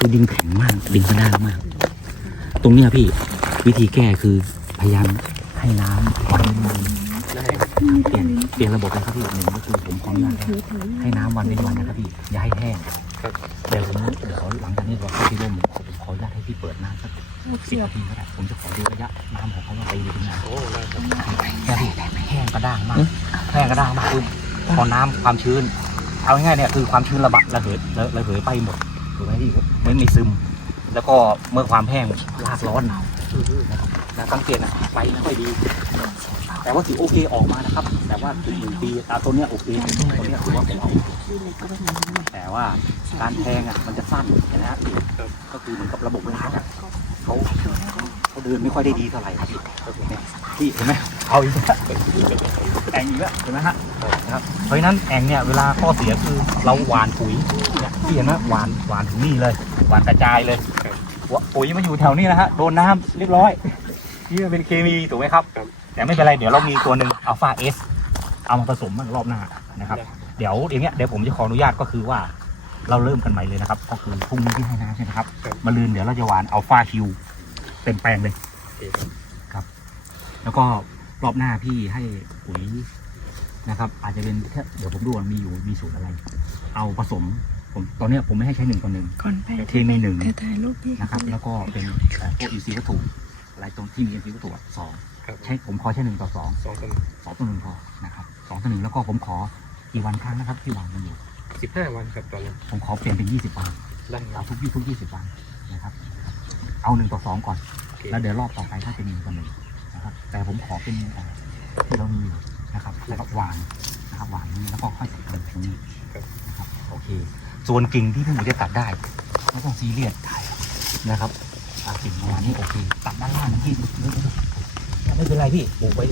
คือดินแข็งมากดินกระด้างมาก ตรงเนี้ยพี่วิธีแก้คือพยายามให้น้ำวันเว้นวันเปลี่ยนเปลี่ยนระบบเลยครับพี่หนึ่งก็คือผมขออนุญาตให้น้ำวันเว้นวันนะครับพี่อย่าให้แห้งเดี๋ยวผมเดี๋ยวหลังจากนี้เราเข้าที่ร่มผมขออนุญาตให้พี่เปิดน้ำสักสิบนาทีก็ได้ผมจะขอดูระยะน้ำของเขาว่าไปอยู่ตรงไหนโอ้ได้ครับแค่พี่แห้งกระด้างมากแห้งกระด้างมากคือพอน้ำความชื้น เอาง่ายๆเนี่ยคือความชื้นระบะระเหยระระเหยไปหมด ถูกไหมพี่ไม่ม่ซึม แล้วก็เมื่อความแห้งรากร้อนนะสังเกตนะไฟไม่ค่อยดี แต่ว่าถือโอเคออกมานะครับ แต่ว่าถึงหนึ่งปีตาตัวเนี้ยโอเคตัวเนี้ยถือว่าเป็นเอาแต่ว่าการแทงอะมันจะสั้นนะฮะก็คือเหมือนกับระบบรากอะเขาเขาเดินไม่ค่อยได้ดีเท่าไหร่ครับ พี่เห็นไหมเอาอีกแล้วแองอีกแล้วเห็นไหมฮะนะครับเพราะฉะนั้นแองเนี่ยเวลาข้อเสียคือเราหวานปุ๋ยเนี่ยพี่เห็นไหมหวานหวานถึงนี่เลย หวานกระจายเลยปุ๋ยมาอยู่แถวนี้นะฮะโดนน้ำเรียบร้อยนี่เป็นเคมีถูกไหมครับ แต่ไม่เป็นไรเดี๋ยวเรามีตัวหนึ่งอัลฟาเอสเอามาผสมรอบหน้านะครับ เดี๋ยวอย่างเงี้ยเดี๋ยวผมจะขออนุญาตก็คือว่าเราเริ่มกันใหม่เลยนะครับ ก็คือพรุ่งนี้ที่ให้น้ำใช่ไหมครับมาลืนเดี๋ยวเราจะหวานอัลฟาคิวเต็มแปลงเลย แล้วก็รอบหน้าพี่ให้ปุ๋ยนะครับ อาจจะเป็นแค่เดี๋ยวผมดูว่ามีอยู่มีสูตรอะไร เอาผสม ผมตอนเนี้ยผมไม่ให้ใช้หนึ่งต่อหนึ่งก่อนไปเคมีหนึ่งเธอถ่ายรูปพี่นะครับ แล้วก็เป็นเอ่อพวกอินทรีย์วัตถุอะไรตรงที่มีอินทรีย์วัตถุอะสองครับใช้ผมขอใช้หนึ่งต่อสอง สองคนสองต่อหนึ่งพอนะครับสองต่อหนึ่งแล้วก็ผมขอกี่วันครั้งนะครับ ที่วางมันอยู่ สิบห้าวันครับตอนนี้ผมขอเปลี่ยนเป็นยี่สิบวัน ได้ครัเอาบทุกยี่ทุกยี่สิบวันนะครับ เอาหนึ่งต่อสองก่อน โอเคแล้วเดี๋ยวรอบต่อไปถ้าจะมีต่อหนึ่ง นะครับ แต่ผมขอเป็นเอ่อที่เรามีอยู่นะครับแล้วก็วางนะครับวางนี้แล้วก็ค่อยใส่ตรงนี้นะครับโอเค ส่วนกิ่งที่พี่หมูจะตัดได้ไม่ต้องซีเรียสนะครับตัดกิ่งประมาณนี้โอเค ตัดด้านล่างนะพี่ไม่เป็นไรพี่ปลูกไว้